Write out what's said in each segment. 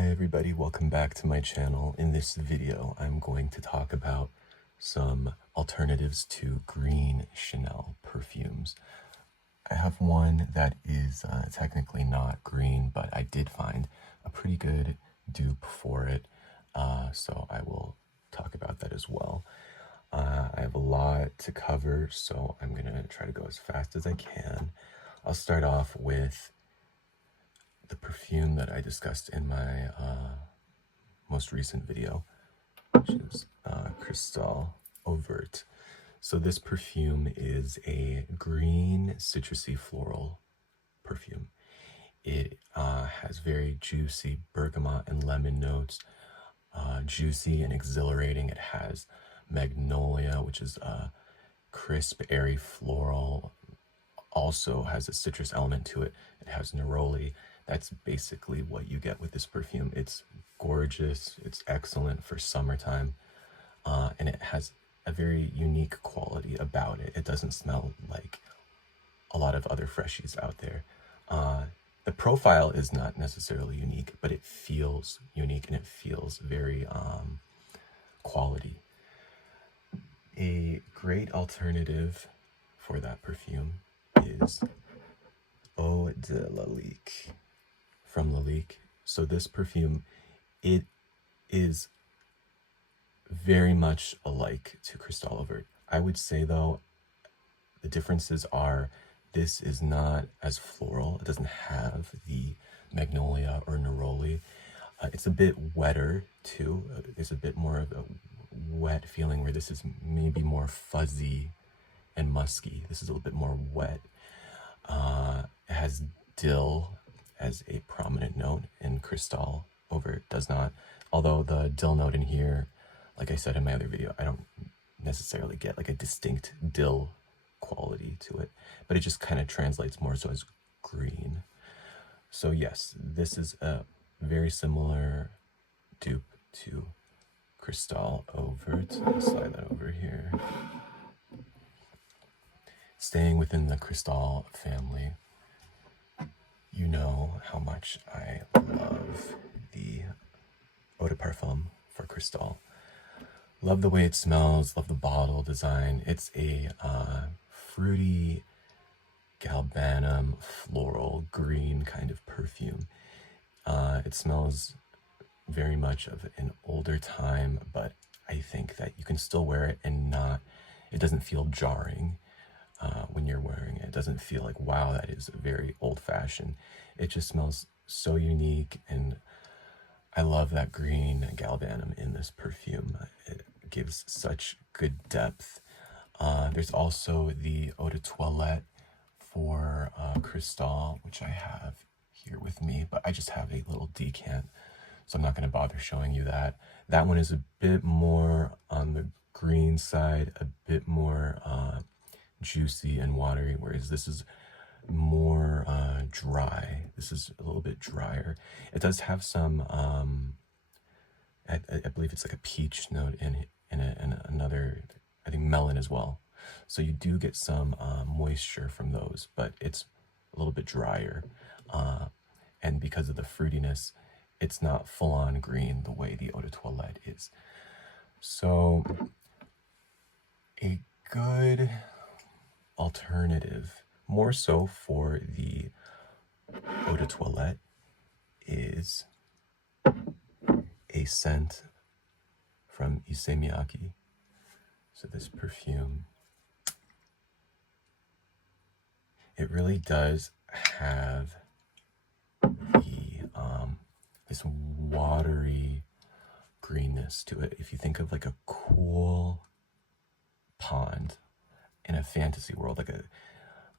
Hi everybody, welcome back to my channel. In this video, I'm going to talk about some alternatives to green Chanel perfumes. I have one that is technically not green, but I did find a pretty good dupe for it, so I will talk about that as well. I have a lot to cover, so I'm gonna try to go as fast as I can. I'll start off with the perfume that I discussed in my most recent video, which is Cristalle Eau Verte. So this perfume is a green citrusy floral perfume. It has very juicy bergamot and lemon notes, juicy and exhilarating. It has magnolia, which is a crisp, airy floral, also has a citrus element to it. It has neroli. That's basically what you get with this perfume. It's gorgeous. It's excellent for summertime. And it has a very unique quality about it. It doesn't smell like a lot of other freshies out there. The profile is not necessarily unique, but it feels unique and it feels very quality. A great alternative for that perfume is Eau de Lalique from Lalique. So this perfume, it is very much alike to Cristalle Eau Verte. I would say though, the differences are this is not as floral. It doesn't have the magnolia or neroli. It's a bit wetter too. There's a bit more of a wet feeling where this is maybe more fuzzy and musky. This is a little bit more wet. It has dill as a prominent note, and Cristalle Eau Verte does not. Although the dill note in here, like I said in my other video, I don't necessarily get like a distinct dill quality to it, but it just kind of translates more so as green. So yes, this is a very similar dupe to Cristalle Eau Verte. I'll slide that over here. Staying within the Cristalle family, you know how much I love the Eau de Parfum for Cristalle. Love the way it smells, love the bottle design. It's a fruity, galbanum, floral, green kind of perfume. It smells very much of an older time, but I think that you can still wear it and it doesn't feel jarring. When you're wearing it. It doesn't feel like, wow, that is very old-fashioned. It just smells so unique, and I love that green galbanum in this perfume. It gives such good depth. There's also the Eau de Toilette for Cristalle, which I have here with me, but I just have a little decant, so I'm not going to bother showing you that. That one is a bit more on the green side, a bit more juicy and watery, whereas this is more dry. This is a little bit drier. It does have some I believe it's like a peach note and another, I think, melon as well. So you do get some moisture from those, but it's a little bit drier, and because of the fruitiness, it's not full-on green the way the Eau de Toilette is. So a good alternative, more so for the Eau de Toilette, is a scent from Issey Miyake. So this perfume, it really does have the this watery greenness to it. If you think of like a cool pond in a fantasy world, like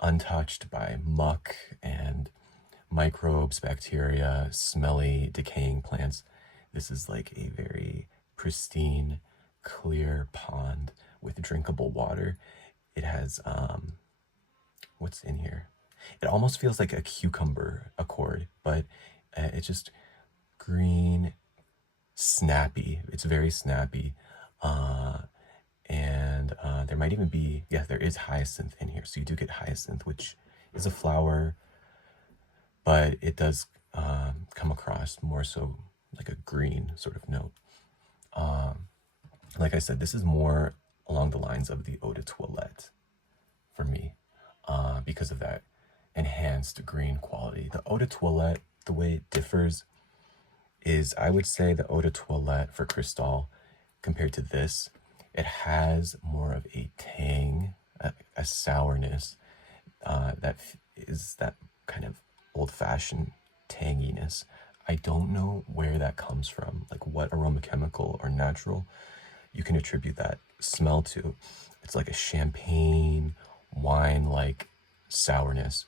untouched by muck and microbes, bacteria, smelly, decaying plants. This is like a very pristine, clear pond with drinkable water. It has, what's in here? It almost feels like a cucumber accord, but it's just green, snappy. It's very snappy. And there might even be, yeah, there is hyacinth in here. So you do get hyacinth, which is a flower, but it does come across more so like a green sort of note. Like I said, this is more along the lines of the Eau de Toilette for me, because of that enhanced green quality. The Eau de Toilette, the way it differs is, I would say the Eau de Toilette for Cristalle, compared to this, it has more of a tang, a sourness, that is that kind of old-fashioned tanginess. I don't know where that comes from, like what aroma chemical or natural you can attribute that smell to. It's like a champagne, wine-like sourness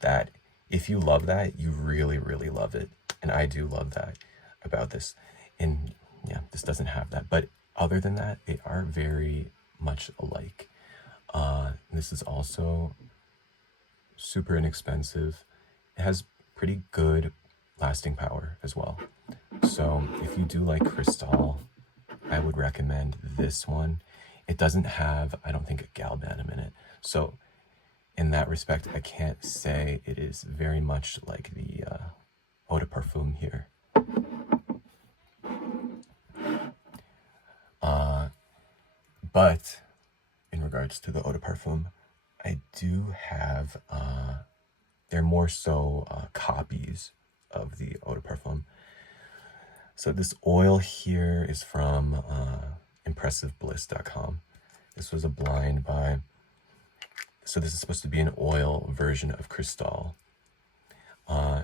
that if you love that, you really, really love it. And I do love that about this. And yeah, this doesn't have that. But other than that, they are very much alike. This is also super inexpensive. It has pretty good lasting power as well. So if you do like Cristalle, I would recommend this one. It doesn't have, I don't think, a galbanum in it. So in that respect, I can't say it is very much like the Eau de Parfum here. But in regards to the Eau de Parfum, I do have, they're more so copies of the Eau de Parfum. So this oil here is from impressivebliss.com. This was a blind buy. So this is supposed to be an oil version of Cristalle.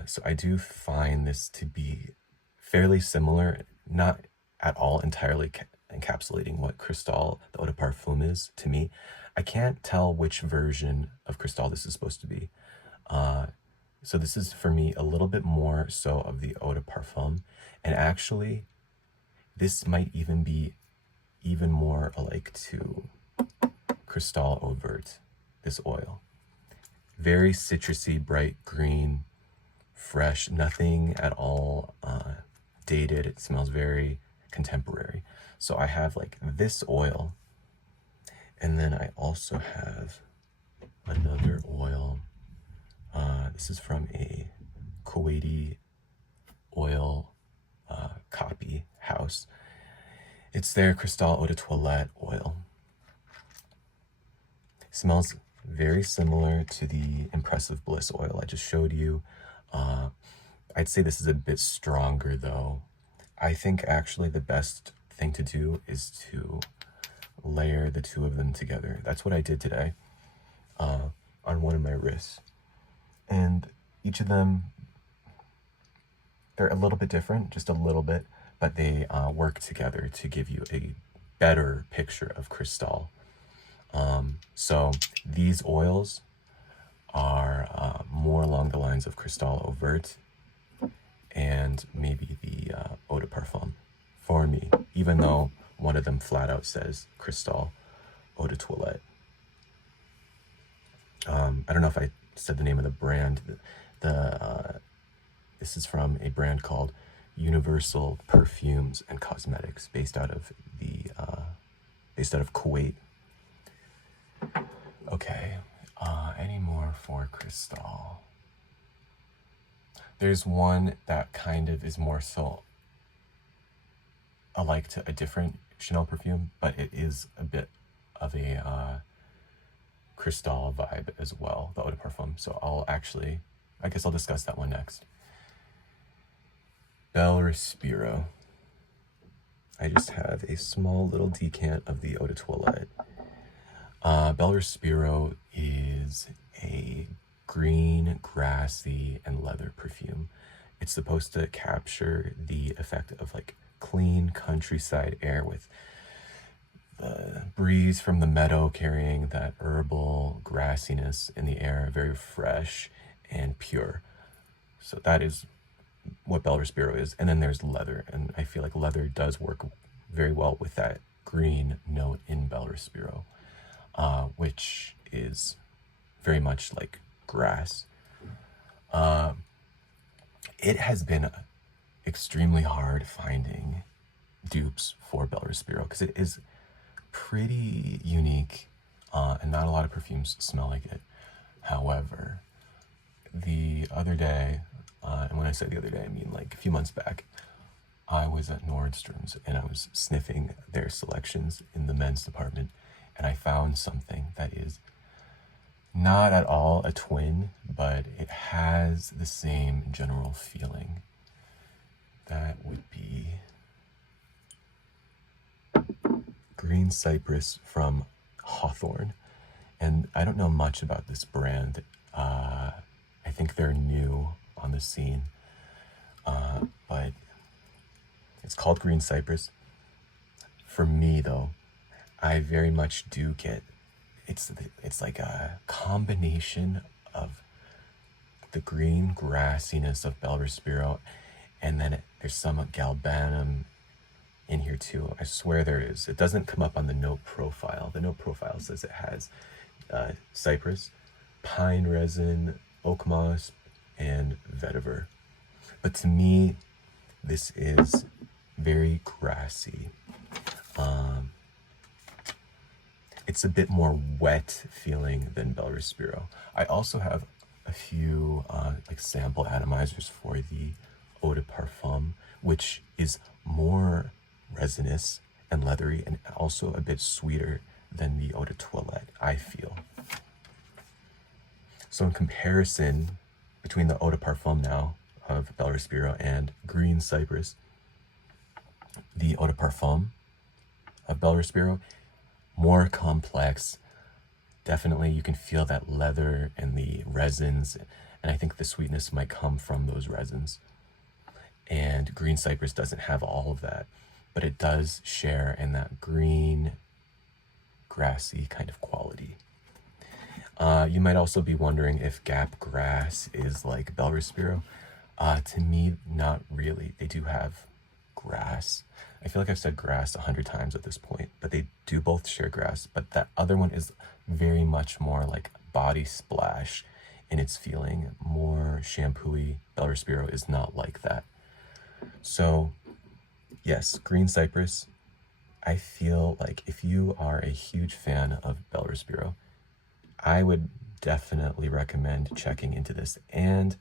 So I do find this to be fairly similar, not at all entirely encapsulating what Cristalle, the Eau de Parfum, is to me. I can't tell which version of Cristalle this is supposed to be. So this is, for me, a little bit more so of the Eau de Parfum. And actually, this might even be even more alike to Cristalle Eau Verte, this oil. Very citrusy, bright green, fresh, nothing at all dated. It smells very contemporary. So I have like this oil, and then I also have another oil. This is from a Kuwaiti oil copy house. It's their Cristalle Eau de Toilette oil. It smells very similar to the Impressive Bliss oil I just showed you. I'd say this is a bit stronger though. I think actually the best thing to do is to layer the two of them together. That's what I did today on one of my wrists. And each of them, they're a little bit different, just a little bit, but they work together to give you a better picture of Cristalle. So these oils are more along the lines of Cristalle Eau Verte and maybe the Eau de Parfum for me, even though one of them flat out says Cristalle Eau de Toilette. I don't know if I said the name of the brand. This is from a brand called Universal Perfumes and Cosmetics, based out of Kuwait. Okay, any more for Cristalle? There's one that kind of is more so alike to a different Chanel perfume, but it is a bit of a Cristalle vibe as well, the Eau de Parfum. So I guess I'll discuss that one next. Bel Respiro. I just have a small little decant of the Eau de Toilette. Bel Respiro is a green, grassy, and leather perfume. It's supposed to capture the effect of like clean countryside air with the breeze from the meadow carrying that herbal grassiness in the air, very fresh and pure. So that is what Bel Respiro is. And then there's leather, and I feel like leather does work very well with that green note in Bel Respiro, which is very much like grass. It has been extremely hard finding dupes for Bel Respiro because it is pretty unique, and not a lot of perfumes smell like it. However, the other day, and when I say the other day, I mean like a few months back, I was at Nordstrom's and I was sniffing their selections in the men's department, and I found something that is not at all a twin, but it has the same general feeling. That would be Green Cypress from Hawthorne. And I don't know much about this brand. I think they're new on the scene, but it's called Green Cypress. For me, though, I very much do get, it's like a combination of the green grassiness of Bel Respiro, and then there's some galbanum in here too. I swear there is. It doesn't come up on the note profile. The note profile says it has cypress, pine resin, oak moss, and vetiver. But to me, this is very grassy. It's a bit more wet feeling than Bel Respiro. I also have a few like sample atomizers for the Eau de Parfum, which is more resinous and leathery and also a bit sweeter than the Eau de Toilette, I feel. So in comparison between the Eau de Parfum now of Bel Respiro and Green Cypress, the Eau de Parfum of Bel Respiro, more complex. Definitely you can feel that leather and the resins, and I think the sweetness might come from those resins. And Green Cypress doesn't have all of that, but it does share in that green, grassy kind of quality. You might also be wondering if Gap Grass is like Bel Respiro. To me, not really. They do have grass. I feel like I've said grass 100 times at this point, but they do both share grass. But that other one is very much more like body splash in its feeling, more shampooy. Bel Respiro is not like that. So yes, Green Cypress, I feel like if you are a huge fan of Bel Respiro, I would definitely recommend checking into this. And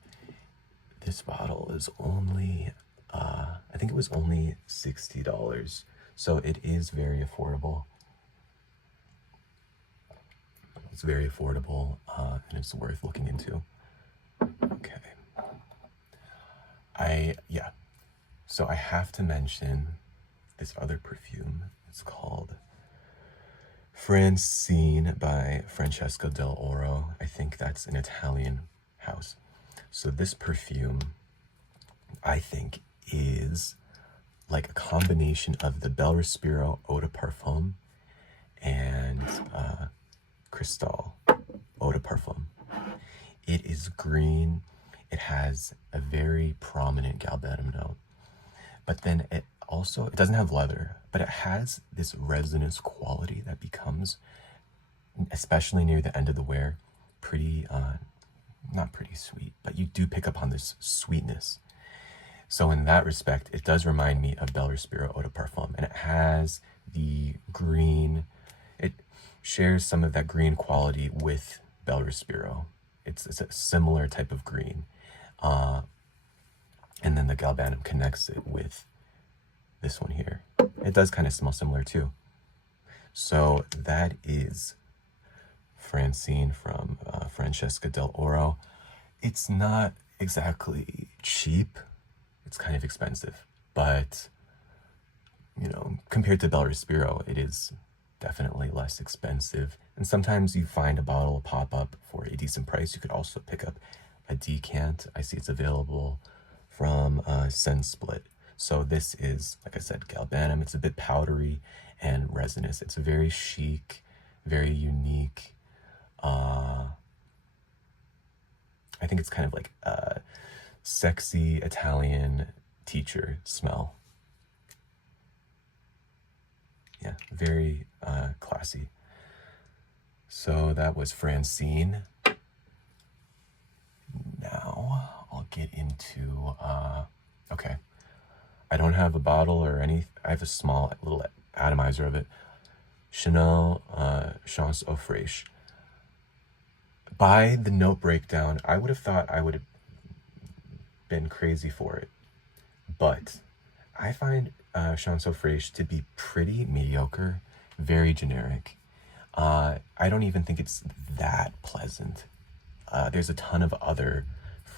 this bottle is only, I think it was only $60. So it is very affordable. It's very affordable, and it's worth looking into. Okay. So I have to mention this other perfume. It's called Francine by Francesca dell'Oro. I think that's an Italian house. So this perfume, I think, is like a combination of the Bel Respiro Eau de Parfum and Cristalle Eau de Parfum. It is green. It has a very prominent galbanum note. But then it doesn't have leather, but it has this resinous quality that becomes, especially near the end of the wear, pretty, not pretty sweet, but you do pick up on this sweetness. So in that respect, it does remind me of Bel Respiro Eau de Parfum, and it has the green, it shares some of that green quality with Bel Respiro. It's a similar type of green. And then the galbanum connects it with this one here. It does kind of smell similar too. So that is Francine from Francesca dell'Oro. It's not exactly cheap. It's kind of expensive, but you know, compared to Bel Respiro, it is definitely less expensive. And sometimes you find a bottle pop up for a decent price. You could also pick up a decant. I see it's available from Sense Split. So this is, like I said, galbanum. It's a bit powdery and resinous. It's very chic, very unique. I think it's kind of like a sexy Italian teacher smell. Yeah, very classy. So that was Francine. Now I'll get into, okay. I don't have a bottle or any, I have a small little atomizer of it. Chanel Chance Eau Fraiche. By the note breakdown, I would have thought I would have been crazy for it. But I find Chanson Fraîche to be pretty mediocre, very generic. I don't even think it's that pleasant. There's a ton of other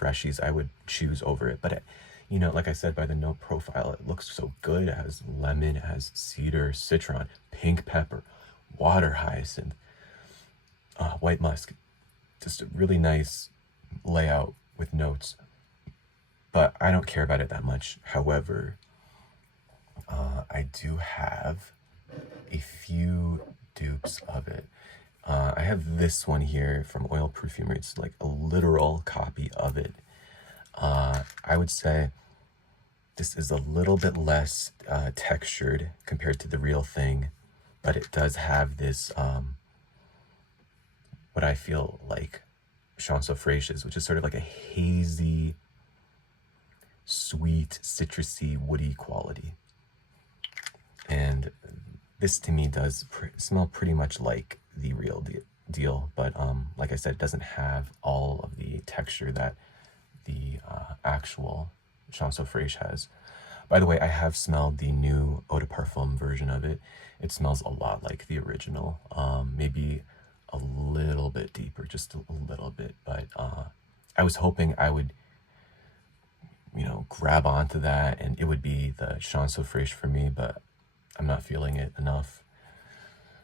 freshies I would choose over it, but you know, like I said, by the note profile, it looks so good. It has lemon, it has cedar, citron, pink pepper, water hyacinth, white musk. Just a really nice layout with notes, but I don't care about it that much. However, I do have a few dupes of it. I have this one here from Oil Perfumery. It's like a literal copy of it. I would say this is a little bit less textured compared to the real thing, but it does have this, what I feel like Chanson Fraîche is, which is sort of like a hazy, sweet, citrusy, woody quality. And this to me does smell pretty much like the real deal, but like I said, it doesn't have all of the texture that the actual Chanson Fraîche has. By the way, I have smelled the new Eau de Parfum version of it. It smells a lot like the original, maybe a little bit deeper, just a little bit, but I was hoping I would, you know, grab onto that and it would be the Chanson Fraîche for me, but I'm not feeling it enough.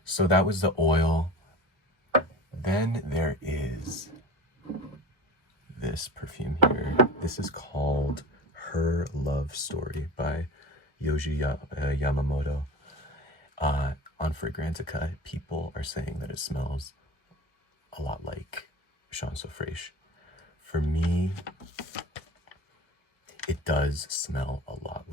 So that was the oil. Then there is this perfume here. This is called Her Love Story by Yohji Yamamoto. On Fragrantica, people are saying that it smells a lot like Chanson Fraîche. For me, it does smell a lot